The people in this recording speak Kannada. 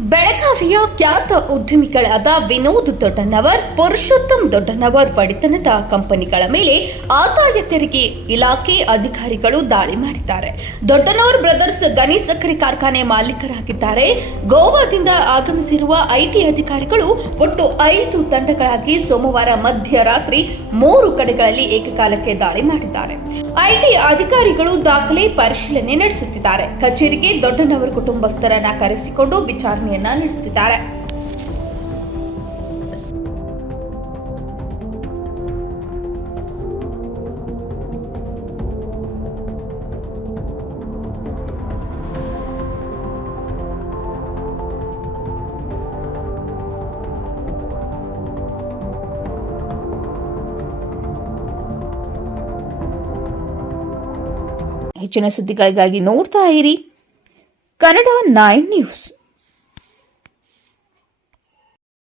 ಬೆಳಗಾವಿಯ ಖ್ಯಾತ ಉದ್ಯಮಿಗಳಾದ ವಿನೋದ್ ದೊಡ್ಡನವರ್, ಪುರುಷೋತ್ತಮ್ ದೊಡ್ಡನವರ್ ಒಡೆತನದ ಕಂಪನಿಗಳ ಮೇಲೆ ಆದಾಯ ತೆರಿಗೆ ಇಲಾಖೆ ಅಧಿಕಾರಿಗಳು ದಾಳಿ ಮಾಡಿದ್ದಾರೆ. ದೊಡ್ಡನವರ್ ಬ್ರದರ್ಸ್ ಗಣಿ ಸಕ್ಕರೆ ಕಾರ್ಖಾನೆ ಮಾಲೀಕರಾಗಿದ್ದಾರೆ. ಗೋವಾದಿಂದ ಆಗಮಿಸಿರುವ ಐಟಿ ಅಧಿಕಾರಿಗಳು ಒಟ್ಟು ಐದು ತಂಡಗಳಾಗಿ ಸೋಮವಾರ ಮಧ್ಯರಾತ್ರಿ ಮೂರು ಕಡೆಗಳಲ್ಲಿ ಏಕಕಾಲಕ್ಕೆ ದಾಳಿ ಮಾಡಿದ್ದಾರೆ. ಐಟಿ ಅಧಿಕಾರಿಗಳು ದಾಖಲೆ ಪರಿಶೀಲನೆ ನಡೆಸುತ್ತಿದ್ದಾರೆ. ಕಚೇರಿಗೆ ದೊಡ್ಡನವರ ಕುಟುಂಬಸ್ಥರನ್ನ ಕರೆಸಿಕೊಂಡು ವಿಚಾರಣೆಯನ್ನ ನಡೆಸುತ್ತಿದ್ದಾರೆ ಹೆಚ್ಚಿನ ಸುದ್ದಿಗಳಿಗಾಗಿ ನೋಡ್ತಾ ಇರಿ. Kannada nine news.